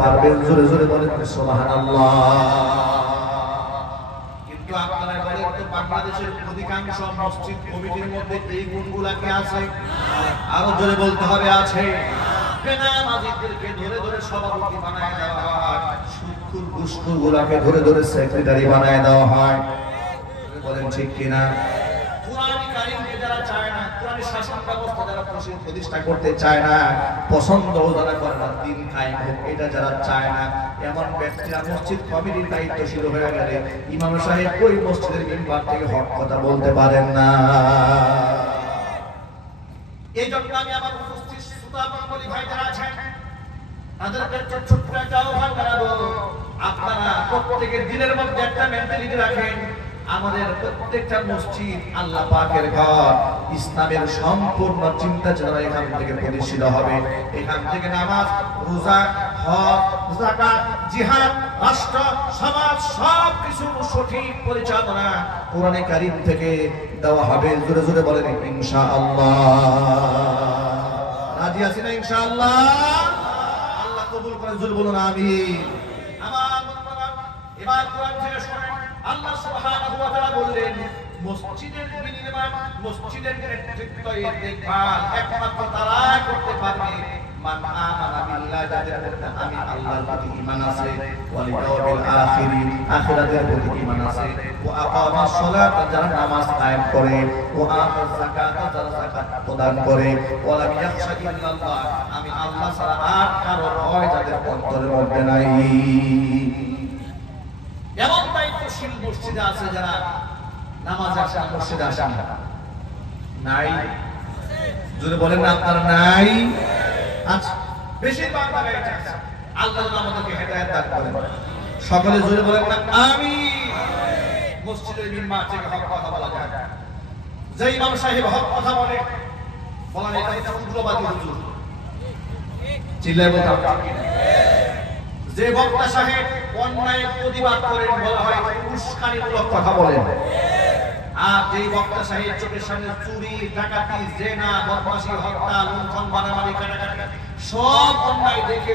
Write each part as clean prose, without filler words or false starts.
পারবেন? জোরে জোরে বলেন সুবহানাল্লাহ। কিন্তু আপনারা বলেন তো বাংলাদেশের অধিকাংশ মসজিদ কমিটির মধ্যে এই গুণগুলা কি আছে? আরো জোরে বলতে হবে আছে। বেনামাজিদেরকে ধরে ধরে সভাপতি বানায় দেওয়া হয়, সুদখোর ঘুষখোরগুলোকে ধরে ধরে সেক্রেটারি বানায় দেওয়া হয়। বলেন ঠিক কিনা? কুরআন কারীমকে যারা চায় না, কুরআনের শাসন ব্যবস্থা যারা প্রতিষ্ঠা করতে চায় না, পছন্দ যারা করে না, দিন কায়েম হোক এটা যারা চায় না, এমন ব্যক্তিরা মসজিদ কমিটির দায়িত্বশীল হয়ে গেলে ইমাম সাহেব ওই মসজিদের মিম্বার থেকে হক কথা বলতে পারেন না। এই জন্য আমি আমার উপস্থিত শ্রোতামণ্ডলী ভাই যারা আছেন তাদেরকে ছোট্ট একটা আহ্বান জানাবো, আপনারা প্রত্যেকের দিনের মধ্যে একটা মেন্টালিটি রাখেন, আমাদের প্রত্যেকটা মসজিদ আল্লাহ পাকের ঘর, ইসলামের সম্পূর্ণ চিন্তা চেতনা এখান থেকে প্রতিষ্ঠিত হবে। এখান থেকে নামাজ, রোজা, হজ, যাকাত, জিহাদ, রাষ্ট্র, সমাজ সবকিছু সঠিক পরিচালনা কোরআনে কারীম থেকে দেওয়া হবে। জোরে জোরে বলেন ইনশাআল্লাহ। রাজি আছেন না ইনশাআল্লাহ? আল্লাহ কবুল করেন, জোরে বলুন আমিন। আমার বন্ধুরা, এবার কোরআন থেকে শুনেন, আল্লাহ সুবহানাহু ওয়া তাআলা বললেন মসজিদের নির্মাণ, মসজিদের নেতৃত্ব, এর দেখভাল একমাত্র তারাই করতে পারবে মান আমানা বিল্লাহি, যাদের মধ্যে আমি আল্লাহর প্রতি ঈমান আছে, ওয়াল ইয়াউমিল আখির, আখিরাতের প্রতি ঈমান আছে, ওয়া আকামাস সালাত, যারা নামাজ কায়েম করে, ওয়া আতা যাকাত, যারা যাকাত প্রদান করে, ওয়া লা ইয়াখশা ইল্লাল্লাহ, আমি আল্লাহ ছাড়া আর কারো ভয় যাদের অন্তরের মধ্যে নাই। এমন দায়িত্বশীল মসজিদে আছে যারা নামাজ আসে, মসজিদে আসে নাই? যদি বলেন না আপনারা নাই? আচ্ছা, বেশিরভাগ জায়গায় এটা আছে। আল্লাহ আমাদেরকে হেদায়েত দান করেন। সকলে জোরে বলেন না আমিন। মসজিদের মিম্বার থেকে হক কথা বলা যায়, যে ইমাম সাহেব হক কথা বলে, বলেন এটা হচ্ছে উগ্রবাদী হুজুর। চিল্লায় বলতে হবে। যে বক্তা সাহেব অন্যায় প্রতিবাদ করেন, বলা হয় উস্কানিমূলক কথা বলেন। আর যেই বক্তা সাহেব চোখের সামনে চুরি, ডাকাতি, জেনা, বদমাশি, হত্যা, লুণ্ঠন, মারামারি, কাটাকাটি সব অন্যায় দেখে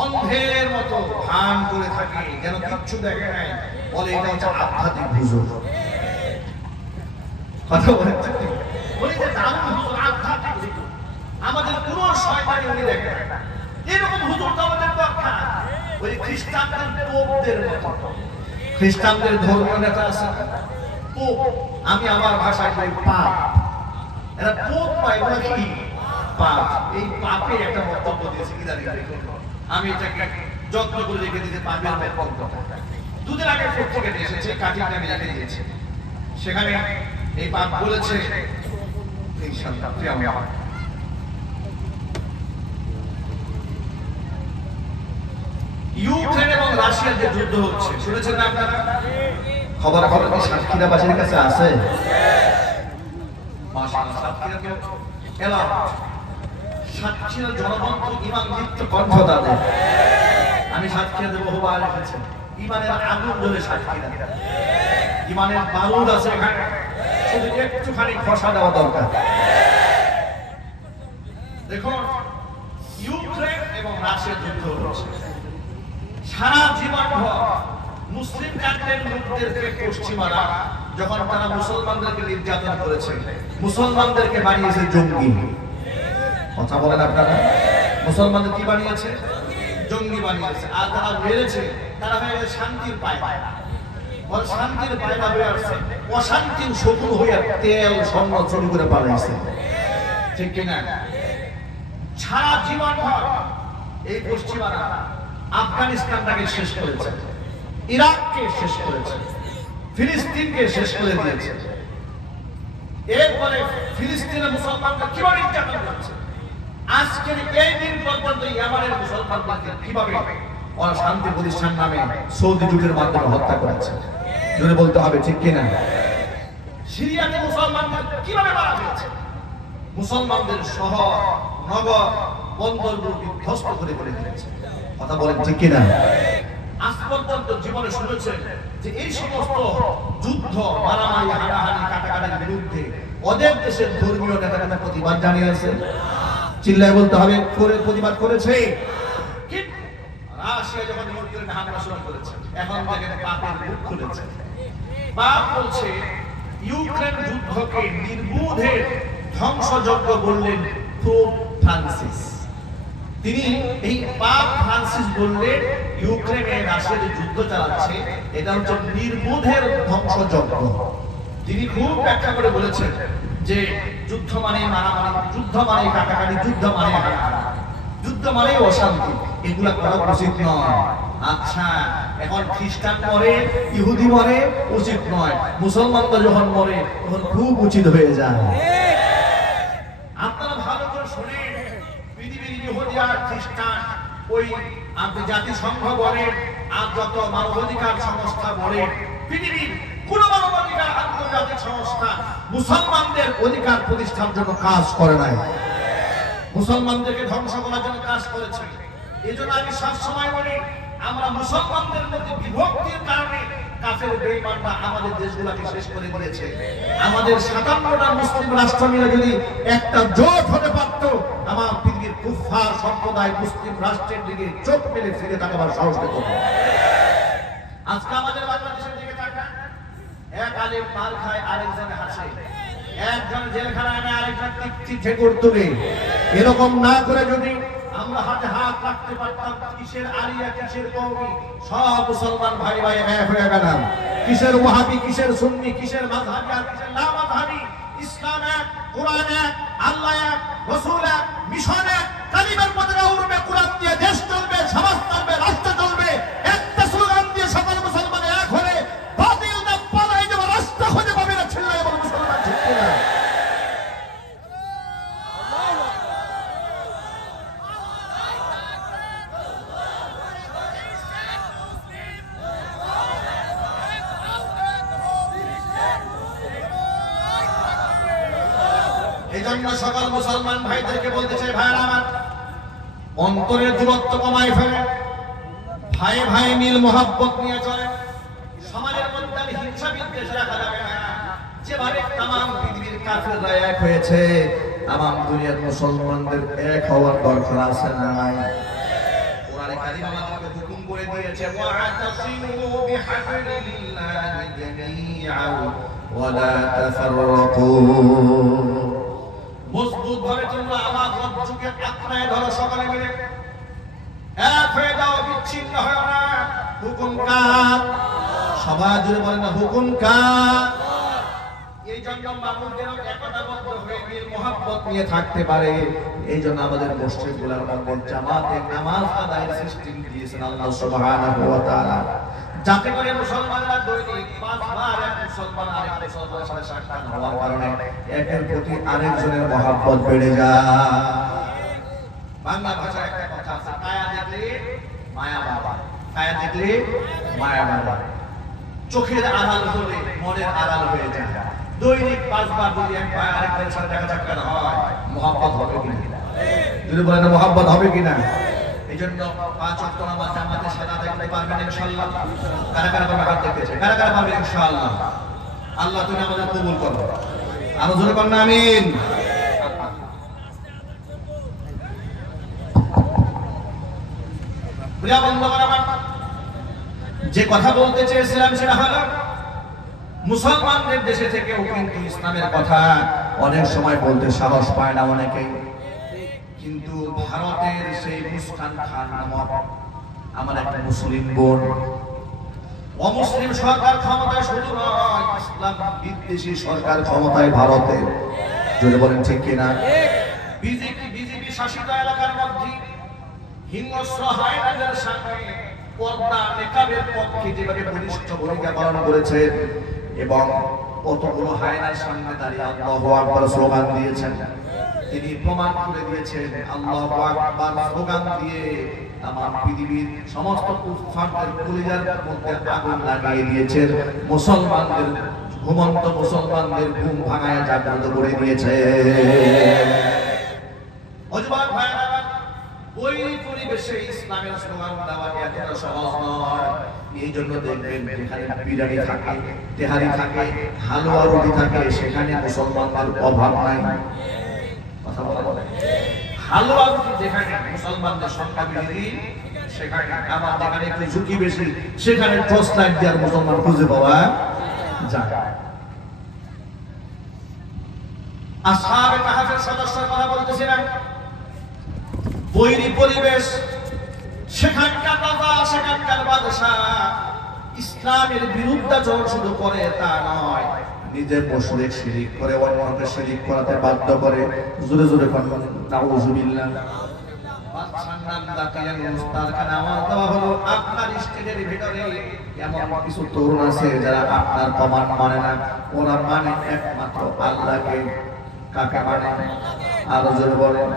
অন্ধের মতো ভান করে থাকে, যেন কিচ্ছু দেখে নাই, বলে এটা হচ্ছে আধ্যাত্মিক হুজুর। কথা বলতে বলি যে দারুণ হুজুর, আধ্যাত্মিক হুজুর, আমাদের পুরো শয়তানি উনি দেখে না। এরকম হুজুর তো আমাদের দরকার। ওই খ্রিস্টানদের পোপদের মতো, খ্রিস্টানদের ধর্মীয় নেতা আছে পোপ, আমি আমার ভাষায় বলি পাপ। এরা পোপ নয়, ওরা কি পাপ। এই পাপে একটা বক্তব্য দিয়েছে, কি জানি আমি এটাকে যত্ন করে রেখে দিয়েছি, পাপের বক্তব্য। দুদিন আগে পত্রিকাতে এসেছে, কাটিংটা আমি রেখে দিয়েছি, সেখানে এই পাপ বলেছে ইউক্রেন এবং রাশিয়ার যে যুদ্ধ হচ্ছে, শুনেছেন না আপনারা? খবর কি সাতক্ষীরাবাসীর কাছে আছে? মাশাআল্লাহ, সাতক্ষীরা তো এলাম, সাতক্ষীরার জনগণ তো ঈমান দীপ্ত কণ্ঠ তাদের। আমি সাতক্ষীরাতে বহুবার এসেছি, ঈমানের আগুন জ্বলে সাতক্ষীরা, ঈমানের বারুদ আছে এখানে, শুধু একটুখানি খসা দেওয়া দরকার। দেখুন, ইউক্রেন এবং রাশিয়ার যুদ্ধ হচ্ছে, সারা জীবনভর মুসলিম কান্ট্রির লোকদেরকে পশ্চিমারা যখন তারা মুসলমানদেরকে নির্যাতন করেছে, মুসলমানদেরকে বানিয়েছে জঙ্গি। কথা বলেন আপনারা? মুসলমানদের কি বানিয়েছে? জঙ্গি বানিয়েছে। আর তারা মেরেছে, তারা হয়ে গেছে শান্তির পায়রা। বল শান্তির পায়রা হয়ে আসছে, অশান্তির শত্রু হয়ে তেল স্বর্ণ চুরি করে পালাইছে। ঠিক কিনা? সারা জীবনভর এই পশ্চিমারা আফগানিস্তানটাকে শেষ করেছে, ইরাককে শেষ করেছে, ফিলিস্তিনকে শেষ করে দিয়েছে। এরপরে ফিলিস্তিনের মুসলমানরা কিভাবে নির্যাতন করছে, আজকের এই দিন পর্যন্ত ইয়ামানের মুসলমানদেরকে কিভাবে ওরা শান্তি প্রতিষ্ঠান নামে সৌদি জুটের মাধ্যমে হত্যা করেছে। জোরে বলতে হবে, ঠিক কিনা? সিরিয়াতে মুসলমানদের কিভাবে মারা হয়েছে, মুসলমানদের শহর, নগর, বন্দরগুলো বিধ্বস্ত করে ফেলে দিয়েছে। কথা বলেন, ঠিক কিনা? আজ পর্যন্ত জীবনে শুনেছেন যে এই সমস্ত যুদ্ধ, মারামারি, হানাহানি, কাটাকাটির বিরুদ্ধে ওদের দেশের ধর্মীয় নেতারা প্রতিবাদ জানিয়েছে? চিল্লায় বলতে হবে, করে প্রতিবাদ করেছে। কিন্তু রাশিয়া যখন ইউক্রেনে হামলা শুরু করেছে, এখন দেখেন পাপের মুখ খুলেছে। পাপ বলছে ইউক্রেন যুদ্ধকে নির্বোধের ধ্বংসযজ্ঞ বললেন পোপ ফ্রান্সিস। তিনি এই পাপ ফ্রান্সিস বললেন ইউক্রেনে রাশিয়া যে যুদ্ধ চালাচ্ছে এটা হচ্ছে নির্বোধের ধ্বংসযজ্ঞ। তিনি খুব ব্যাখ্যা করে বলেছেন যে যুদ্ধ মানে মারামারি, যুদ্ধ মানে কাটাকাটি, যুদ্ধ মানে হানাহানি, যুদ্ধ মানে অশান্তি, এগুলা করা উচিত নয়। আচ্ছা, এখন খ্রিস্টান মরে, ইহুদি মরে, উচিত নয়। মুসলমানরা যখন মরে তখন খুব উচিত হয়ে যায়। আপনারা ভালো করে শুনেন, পৃথিবীর ইহুদি আর খ্রিস্টান, ওই জাতিসংঘ বলে আর যত মানবাধিকার সংস্থা বলে, পৃথিবীর কোন মানবাধিকার আন্তর্জাতিক সংস্থা মুসলমানদের অধিকার প্রতিষ্ঠার জন্য কাজ করে নাই, মুসলমানদেরকে ধ্বংস করার জন্য কাজ করেছে। এই জন্য আমি সবসময় বলি, আমরা মুসলমানদের মধ্যে বিভক্তির কারণে কাফের বেঈমানরা আমাদের দেশগুলোকে শেষ করে দিয়েছে। আমাদের 57টা মুসলিম রাষ্ট্র মিলে যদি একটা জোট হতে পারত, আমার পৃথিবীর কুফফার সম্প্রদায় মুসলিম রাষ্ট্রের দিকে চোখ মেলে ফিরে তাকাবার সাহস পেত না। আজকে আমাদের বাংলাদেশের দিকে তাকান, এক আলেম মাল খায়, আরেকজন হাসে, একজন জেলখানায় নেয়, আরেকজন টিকটিক করতে। এরকম না করে যদি আমরা হাতে হাত রাখতে পারতাম, কিসের আলিয়া, কিসের কওমি, সব মুসলমান ভাই ভাই এক হয়ে গেলাম। কিসের ওয়াহাবি, কিসের সুন্নি, কিসের মাযহাবি আর কিসের না মাযহাবি, ইসলাম এক, কোরআন এক, আল্লাহ এক, রাসূল এক, মিশন এক, কালিমার মধ্যে উড়বে, কোরআন দিয়ে দেশ চলবে, সমাজ চলবে, রাষ্ট্র চলবে। একটা স্লোগান দিয়ে সকল মুসলমান এক হলে বাতিল না পালাই দেব, রাষ্ট্র খুঁজে পাবে না, ছেলে এবং মুসলমান ঠিক না। এজন্য সকল মুসলমান ভাইদেরকে বলতে চাই, ভাইরা আমার, অন্তরের দূরত্ব কমায় ফেলে, ভাই ভাই মিল মহব্বত নিয়ে চলে। সমাজের মধ্যে হিংসা বিদ্বেষ রাখা যাবে না। যেভাবে তামাম পৃথিবীর কাফেররা এক হয়েছে, তামাম দুনিয়ার মুসলমানদের এক হওয়ার দরকার আছে না নাই? কোরআনে কারীম আমাদেরকে হুকুম করে দিয়েছে, ওয়া'তাসিমু বিহাবলিল্লাহি জামিআন ওয়া লা তাফাররাকু। মজবুত ভাবে তোমরা আমার রজ্জুকে আঁকড়ায় ধরো, সকালে মিলে এক হয়ে যাও, বিচ্ছিন্ন হয় না। হুকুম কার? সবাই জুড়ে বলেন না, হুকুম কার? এই জন্য মানুষদের একতাবদ্ধ হয়ে মিল মহব্বত নিয়ে থাকতে পারে। এই জন্য আমাদের মসজিদগুলোর মধ্যে জামাতে নামাজ আদায়ের সিস্টেম দিয়েছেন আল্লাহ সুবহানাহু ওয়া তাআলা, যাতে করে মুসলমানরা দৈনিক 5 বার এক মুসলমান আরেক মুসলমানের সাথে সাক্ষাৎ হওয়ার কারণে একের প্রতি আরেকজনের মহব্বত বেড়ে যায়। বাংলা ভাষায় একটা কথা আছে, কায়া দেখলে মায়া বাবা, কায়া দেখলে মায়া বাবা। চোখের আড়াল হলে মনের আড়াল হয়ে যায়। দৈনিক 5 বার যদি এক ভাই আরেকজনের সাথে দেখা সাক্ষাৎ হয়, মহব্বত হবে কিনা? যদি বলেন না, মহব্বত হবে কিনা? এইজন্য 5 ওয়াক্ত নামাজ জামাতের সাথে আদায় করতে পারবেন ইনশাআল্লাহ। কারা কারা পারবে হাত দেখতেছে, কারা কারা পারবে ইনশাআল্লাহ? আল্লাহ তুমি আমাদের কবুল করো, আরো জোরে বলেন আমিন। প্রিয় বন্ধুগণ আমার, যে কথা বলতে চেয়েছিলাম সেটা হলো, মুসলমানদের দেশে থেকেও কিন্তু ইসলামের কথা অনেক সময় বলতে সাহস পায় না অনেকেই। কিন্তু ভারতের সেই মুস্কান খান নামক আমার একটা মুসলিম বোন, অমুসলিম সরকার ক্ষমতায় শুধু নয়, ইসলাম বিদ্বেষী সরকার ক্ষমতায় ভারতে। যদি বলেন ঠিক কিনা? বিজেপি শাসিত এলাকার মধ্যে হিংস্র হায়নাদের সামনে পর্দা নিকাবের পক্ষে যেভাবে বলিষ্ঠ ভূমিকা পালন করেছে এবং কতগুলো হায়নার সামনে দাঁড়িয়ে আল্লাহু আকবার স্লোগান দিয়েছেন, তিনি প্রমাণ করে দিয়েছেন আল্লাহু আকবার স্লোগান দিয়ে তামাম পৃথিবীর সমস্ত কুফফারদের কলিজার মধ্যে আগুন লাগিয়ে দিয়েছেন। মুসলমানদের, ঘুমন্ত মুসলমানদের ঘুম ভাঙায় জাগ্রত করে দিয়েছে। অজবাক ভাইরা, ওই পরিবেশে ইসলামের স্লোগান দেওয়া এতটা সহজ নয়। এই জন্য দেখবেন যেখানে বিরিয়ানি থাকে, তেহারি থাকে, হালুয়া রুটি থাকে, সেখানে মুসলমানদের অভাব নাই। কথা বলে হালুয়া রুটি যেখানে মুসলমানদের সংখ্যা বৃদ্ধি, সেখানে, আবার যেখানে একটু ঝুঁকি বেশি সেখানে টর্চ লাইট দেওয়ার মুসলমান খুঁজে পাওয়া যায়। আসহাবে কাহফের সদস্যরা কথা বলতেছিলেন, বৈরী পরিবেশ, সেখানকার রাজা, সেখানকার বাদশাহ ইসলামের বিরুদ্ধাচরণ শুধু করে তা নয়, নিজে মুশরিক শিরিক করে অন্যকে শিরিক করাতে বাধ্য করে। জোরে জোরে বলুন নাউযুবিল্লাহ। বাদশার নাম দাকিয়ান মুস্তারকে নামাজ দেওয়া হলো। আপনার স্টেজের ভিতরে এমন কিছু তরুণ আছে যারা আপনার প্রমাণ মানে না, ওরা মানে একমাত্র আল্লাহকে। কাকে মানে? আরো জোরে বলেন।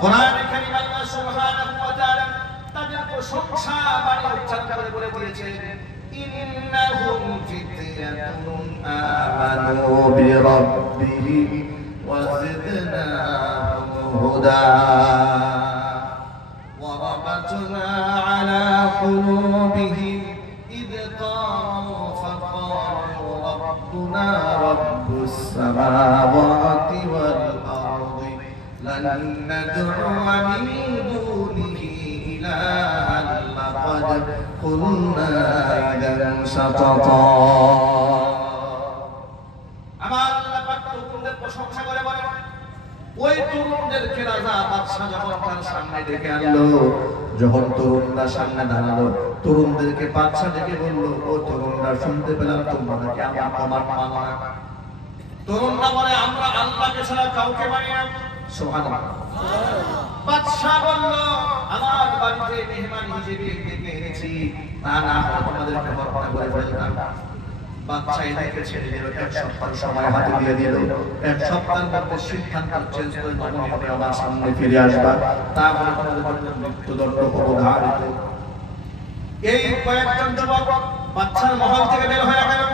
কোরআনে কারীম আল্লাহ সুবহানাহু ওয়া তাআলা তাদের প্রশংসা বাণী উচ্চারণ করে বলে দিয়েছেন, ইন্নাহুম ফিতয়াতুন আমানু বিরাব্বিহিম ওয়া জিদনাহুম হুদা ওয়া রাবাতনা আলা কুলুবিহিম ইয ক্বামু ফাকালু রাব্বুনা রাব্বুস সামাওয়াতি ওয়াল আরদি লান নাদ'উ মিন দুনিহি ইলাহান লাকাদ কুলনা ইযান শাতাতা। আমার আল্লাহ পাক তরুণদের প্রশংসা করে বলেন, ওই তরুণদেরকে রাজা বাদশা যখন তার সামনে ডেকে আনলো, যখন তরুণরা সামনে দাঁড়ালো, তরুণদেরকে বাদশা ডেকে বলল, ও তরুণরা শুনতে পেলাম তোমরা কি আমার প্রমাণ মানো না? তরুণরা বলে, আমরা আল্লাহকে ছাড়া কাউকে মানি না। সুবহানাল্লাহ। বাদশা বলল, আমার বাড়িতে মেহমান হিসেবে ডেকে এনেছি, না না তোমাদেরকে হত্যা করে ফেলতাম। বাদশা এদেরকে ছেড়ে দিল, এক সপ্তাহ সময় হাতে দিয়ে দিল। এক সপ্তাহের মধ্যে সিদ্ধান্ত চেঞ্জ করে নবমীতে আমার সামনে ফিরে আসবা, তাহলে তোমাদের মৃত্যুদণ্ড অবধারিত। এই কয়েকজন যুবক বাদশার মহল থেকে বের হয়ে গেল।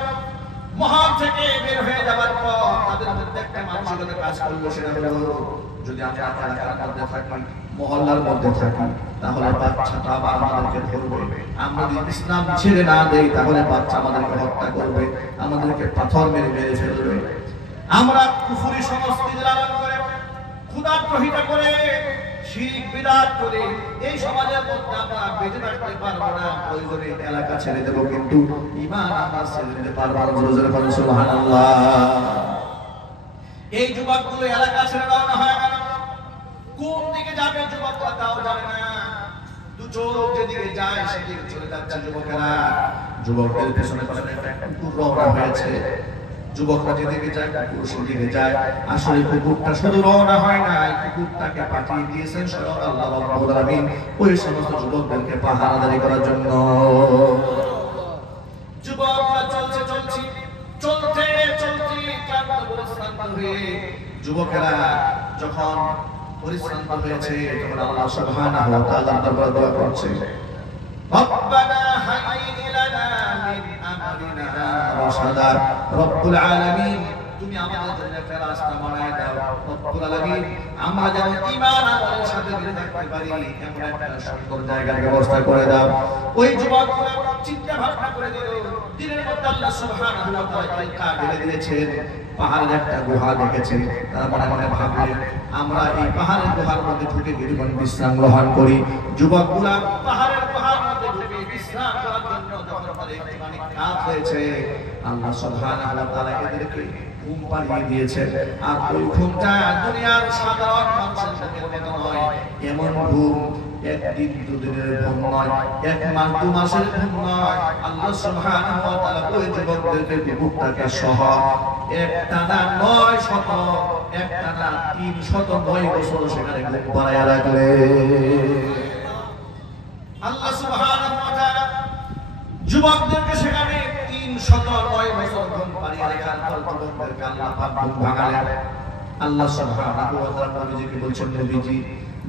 মহল থেকে বের হয়ে যাবার পর তাদের মধ্যে একটা মানসিকতা কাজ করলো, সেটা হলো যদি আমরা এলাকার মধ্যে থাকি, মহল্লার মধ্যে থাকি, তাহলে বাচ্চাটা আবার আমাদেরকে ধরবে। আমরা যদি ইসলাম ছেড়ে না দেই তাহলে বাচ্চা আমাদেরকে হত্যা করবে, আমাদেরকে পাথর মেরে মেরে ফেলবে। আমরা কুফরি সংস্কৃতি লালন করে, ক্ষুধাগ্রহিতা করে, শিরক বিদআত করে এই সমাজের মধ্যে আমরা বেঁচে থাকতে পারবো না। প্রয়োজনে এলাকা ছেড়ে দেব, কিন্তু ঈমান আমরা ছেড়ে দিতে পারবো না। জোরে জোরে বলুন সুবহানাল্লাহ। এই যুবকগুলো এলাকা ছেড়ে রওনা হয়ে গেল। কোন দিকে যাবে যুবকরা তাও জানে না, দু চোখ যেদিকে যায় সেদিকে চলে যাচ্ছে যুবকেরা। যুবকদের পেছনে পেছনে একটা কুকুর রওনা হয়েছে। যুবকরা যেদিকে যায় কুকুর সেদিকে যায়। আসলে কুকুরটা শুধু রওনা হয় না, কুকুরটাকে পাঠিয়ে দিয়েছেন স্বয়ং আল্লাহ রাব্বুল আলামিন ওই সমস্ত যুবকদেরকে পাহারাদারি করার জন্য। যুবকরা চলতে ক্লান্ত পরিশ্রান্ত হয়ে, যুবকেরা যখন পরিশ্রান্ত হয়েছে তখন আল্লাহ সুবহানাহু ওয়া তাআলার দরবারে দোয়া করছে, রব্বানা হাইয়্যিন লানা মিন আমরিনা রাশাদা। রব্বুল আলামিন তুমি আমাদের জন্য একটা রাস্তা বানায় দাও। রব্বুল আলামিন আমরা যেন ঈমান আমলের সাথে মিলে থাকতে পারি এমন একটা সুন্দর জায়গার ব্যবস্থা করে দাও। ওই যুবকরা চিন্তা ভাবনা করে দিল, দিনের মধ্যে আল্লাহ সুবহানাহু ওয়া তাআলা কাঁধে দিয়েছেন, পাহাড়ের একটা গুহা দেখেছে। তারা মনে মনে ভাবলেন, আমরা এই পাহাড়ের গুহার মধ্যে ঢুকে কিছুক্ষণ বিশ্রাম গ্রহণ করি। যুবকগুলা পাহাড়ের গুহার মধ্যে ঢুকে বিশ্রাম করার জন্য যখন তাদের একটুখানি কাজ হয়েছে, আল্লাহ সুবহানাহু ওয়া তাআলা এদেরকে ঘুম পাড়িয়ে দিয়েছে। আর ওই ঘুমটা দুনিয়ার সাধারণ মানুষের ঘুমের মতো নয়। এমন ঘুম একদিন দুদিনের ঘুম নয়, এক মাস দু মাসের ঘুম নয়। আল্লাহ সুবহানাহু ওয়া তাআলা ওই যুবকদেরকে ঘুমটাকে সহ একটানা 309 বছর সেখানে ঘুম পাড়াইয়া রাখলেন। আল্লাহ সুবহানাহু ওয়া তাআলা যুবকদেরকে সেখানে 309 বছর ঘুম পাড়িয়ে রাখার পর যুবকদেরকে আল্লাহ পাক ঘুম ভাঙালেন। আল্লাহ সুবহানাহু ওয়া তাআলা নবীজিকে বলছেন, নবীজি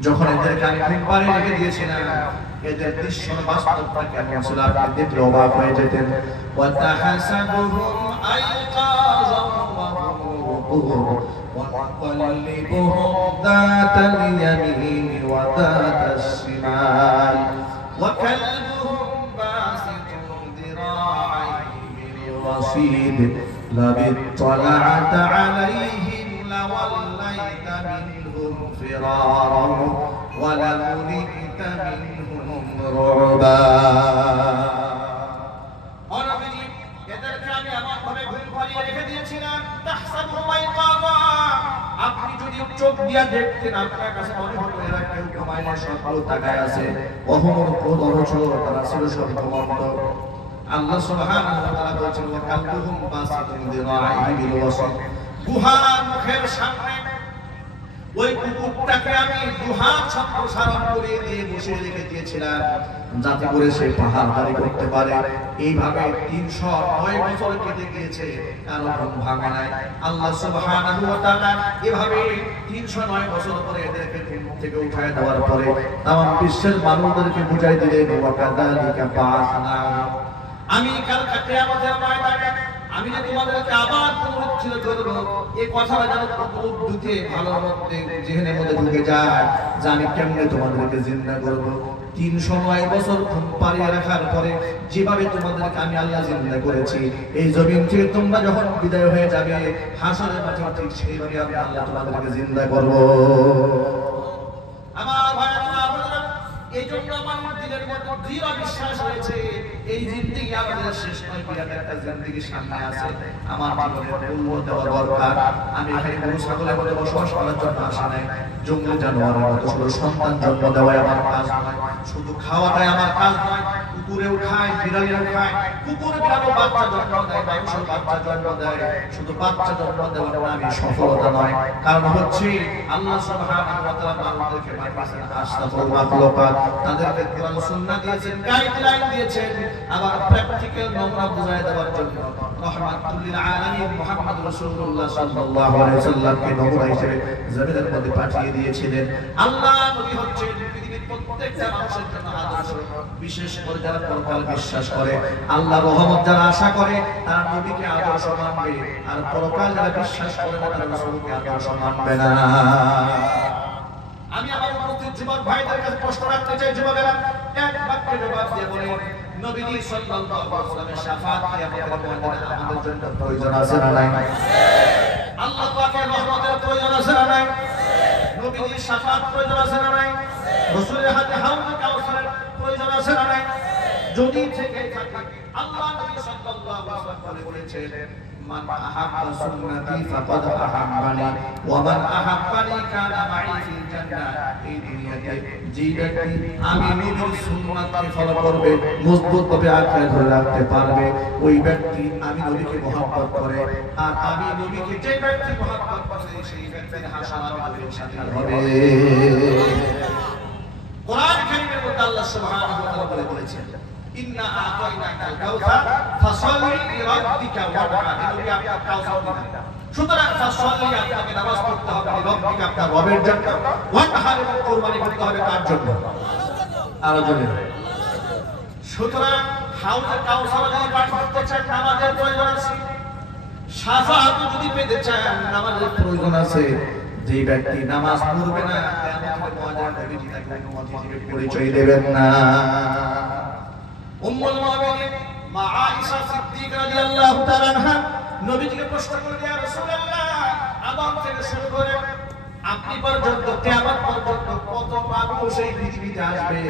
যখন এদেরকে আমি ঘুম পাড়িয়ে রেখে দিয়েছিলাম, এদের দৃশ্য বাস্তবটা কেমন ছিল আপনি দেখলে অবাক হয়ে যেতেন। ওয়া তাহাসাবুহুম আইকাযাম ওয়া হুম রুকুদ ওয়া নুকাল্লিবুহুম যাতাল ইয়ামিন ওয়া যাতাশ শিমাল ওয়া কালবুহুম বাসিতুন যিরা'আইহি বিল ওয়াসিদ লাবিত্তালা'তা আলাইহিম লাওয়াল্লাইতা মিনহুম ফিরারান ওয়া লামুলি'তা মিনহুম رعبا ونبي এদেরকে আমি এমন ভাবে ঘুম পাড়িয়ে রেখে দিয়েছিলাম তাহসাবুহুম আইকাযা আপনি যদি চোখ দিয়ে দেখতেন আপনার কাছে মনে হতো এরা কেউ ঘুমায় সকাল তাকায় আছে অহমর প্রদর্শন তারা ছিল সর্বমন্ত আল্লাহ সুবহানাহু ওয়া তাআলা বলেছেন ওয়া কালবুহুম বাসিতুন দিরাইহি বিল ওয়াসিত গুহার মুখের সামনে ওই কুকুরটাকে আমি দুহাত সম্প্রসারণ করে দিয়ে বসে রেখে দিয়েছিলাম যাতে করে সে পাহাড় পাড়ি করতে পারে এইভাবে 309 বছর কেটে গিয়েছে কারো ঘুম ভাঙে নাই আল্লাহ সুবহানাহু ওয়া তাআলা এভাবে 309 বছর পরে এদেরকে ঘুম থেকে উঠায় দেওয়ার পরে তামাম বিশ্বের মানুষদেরকে বুঝাই দিলেন ওয়া কাযালিকা বা'আসনা আমি কাল কিয়ামতের ময়দানে আমি যে তোমাদেরকে আবার পুনরুজ্জীবিত করব এই কথাটা যেন বুদ্ধি ভালো মতে জেহেনের মধ্যে ঢুকে যায় যে আমি কেমনে তোমাদেরকে জিন্দা করব 309 বছর ঘুম পাড়িয়ে রাখার পরে যেভাবে তোমাদেরকে আমি আল্লাহ জিন্দা করেছি এই জমিন থেকে তোমরা যখন বিদায় হয়ে যাবে হাসরের মাঠে ঠিক সেইভাবে আমি আল্লাহ তোমাদেরকে জিন্দা করব আমার ভাইরা এই জন্য আমার দিলের মধ্যে দৃঢ় বিশ্বাস হয়েছে এই জিন্দেগি আমাদের শেষ নয় বিরাট একটা জিন্দেগি সামনে আছে আমার জীবনের মূল্য দেওয়া দরকার আমি এখানে গরু ছাগলের মধ্যে বসবাস করার জন্য আসা নাই জঙ্গলি জানোয়ারের মতো শুধু সন্তান জন্ম দেওয়াই আমার কাজ নয় শুধু খাওয়াটাই আমার কাজ নয় কুকুরেও খায় বিড়ালেও খায় কুকুর বিড়ালও বাচ্চা জন্ম দেয় মানুষের বাচ্চা জন্ম দেয় শুধু বাচ্চা জন্ম দেওয়ার নামই সফলতা নয় কারণ হচ্ছে আল্লাহ সুবহানাহু ওয়া তাআলা মানুষদেরকে বানিয়েছেন আশরাফুল মাখলুকাত তাদেরকে কোরআন সুন্নাহ দিয়েছেন গাইডলাইন দিয়েছেন আবার প্র্যাকটিক্যাল নমুনা বুঝায় দেওয়ার জন্য রাহমাতুল লিল আলামিন মুহাম্মদ রাসূলুল্লাহ সাল্লাল্লাহু আলাইহি ওয়াসাল্লামকে নমুনা হিসেবে জমিনের মধ্যে পাঠিয়ে দিয়েছিলেন আল্লাহ নবী হচ্ছেন পৃথিবীর প্রত্যেকটা মানুষের জন্য আদর্শ বিশেষ করে যারা পরকাল বিশ্বাস করে আল্লাহর রহমত যারা আশা করে তারা নবীকে আদর্শ মানবে আর পরকাল যারা বিশ্বাস করে না তারা রাসূলকে আদর্শ মানবে না আমি আমার উপস্থিত যুবক ভাইদের কাছে প্রশ্ন রাখতে চাই যুবকেরা এক বাক্যে জবাব দিয়ে বলেন নবীজি সাল্লাল্লাহু আলাইহি ওয়াসাল্লামের শাফাত কিয়ামতের ময়দানে আমাদের জন্য প্রয়োজন আছে না নাই আল্লাহ পাকের রহমতের প্রয়োজন আছে না নাই নবীজির শাফাত প্রয়োজন আছে না নাই রাসূলের হাতে হাউজে কাউসারের প্রয়োজন আছে না নাই যদি থেকে থাকে আল্লাহ নবী সাল্লাল্লাহু আলাইহি ওয়াসাল্লাম বলেছেন মান আহাব্বা সুন্নতি ফাকাদ আহাব্বানি ওয়া মান আহাব্বানি কানা মাই ফিল জান্নাহ এই দুনিয়াতে যে ব্যক্তি আমি নবীর সুন্নাতকে ফলো করবে মজবুতভাবে আঁকড়ে ধরে রাখতে পারবে ওই ব্যক্তি আমি নবীকে মহব্বত করে আর আমি নবীকে যে ব্যক্তি মহব্বত করে সেই ব্যক্তির হাসানাত নবীর সাথে হবে কোরআন কারীমের মধ্যে আল্লাহ সুবহানাহু ওয়া তাআলা বলেছেন ইন্না আতাইনাকাল কাউসার ফাসাল্লি লিরাব্বিকা ওয়ানহার নবী আপনার কাউসার দিবেন সুতরাং ফাসাল্লি আপনাকে নামাজ পড়তে হবে লিরাব্বিকা আপনার রবের জন্য ওয়ানহার এবং কুরবানি করতে হবে কার জন্য আরো জোরে সুতরাং হাউজে কাউসার যদি পাঠ করতে চান নামাজের প্রয়োজন আছে শাফাআত যদি পেতে চান নামাজের প্রয়োজন আছে যে ব্যক্তি নামাজ পড়বে না কিয়ামতের ময়দানে নবীজি তাকে অনুমতি দিবে পরিচয় দেবেন না উম্মুল মুমিনিন মা আয়েশা সিদ্দিকা রাদিয়াল্লাহু তাআলা আনহা নবীজিকে প্রশ্ন করলেন ইয়া রাসূলুল্লাহ আদম থেকে শুরু করে আপনি পর্যন্ত কিয়ামত পর্যন্ত কত মানুষ এই পৃথিবীতে আসবে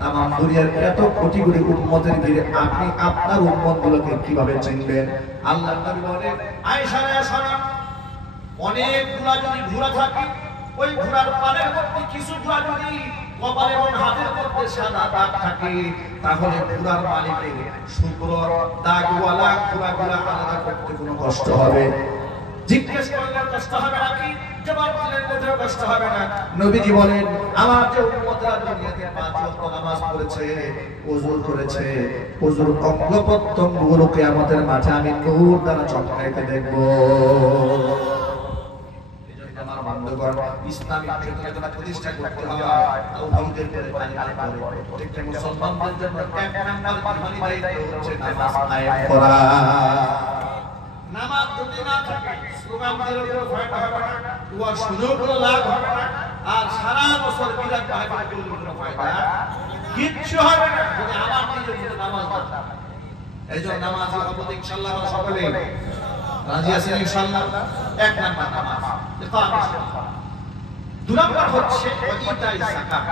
তামাম দুনিয়ার এত কোটি কোটি উম্মতের ভিড়ে আপনি আপনার উম্মতগুলোকে কিভাবে চিনবেন আল্লাহর নবী বলেন আয়েশা শোনো অনেকগুলা যদি ঘোড়া থাকে ওই ঘোড়ার পালের মধ্যে কিছু ঘোড়া যদি কপাল এবং হাতের মধ্যে সাদা দাগ থাকে তাহলে ঘোড়ার মালিকের শুক্র দাগওয়ালা ঘোড়াগুলা আলাদা করতে কোনো কষ্ট হবে জিজ্ঞেস করলে কষ্ট হবে নাকি জবাব দিলে কোথাও কষ্ট হবে না নবীজি বলেন আমার যে উম্মতরা দুনিয়াতে 5 ওয়াক্ত নামাজ পড়েছে ওযু করেছে ওযুর অঙ্গ প্রত্যঙ্গগুলো কিয়ামতের মাঠে আমি নূর দ্বারা চমকাইতে দেখব বন্ধুগণ ইসলামিক চেতনা প্রতিষ্ঠা করতে হয় তাওহীদের পরে কালিমা পড়ে প্রত্যেকটা মুসলমানদের জন্য এক নাম্বার ইমানি দায়িত্ব হচ্ছে নামাজ কায়েম করা নামাজ যদি না থাকে স্লোগান দিলেও কোনো ফায়দা হবে না দোয়া শুনেও কোনো লাভ হবে না আর সারা বছর বিরাট মাহফিল করলেও কোনো ফায়দা কিচ্ছু হবে না যদি আমার নিজের মধ্যে নামাজ না থাকে এইজন্য নামাজী হব ইনশাআল্লাহ আমরা সকলে রাজি আছেন ইনশাআল্লাহ এক নাম্বার নামাজ ইকামত দুই নাম্বার হচ্ছে ইতাই যাকাত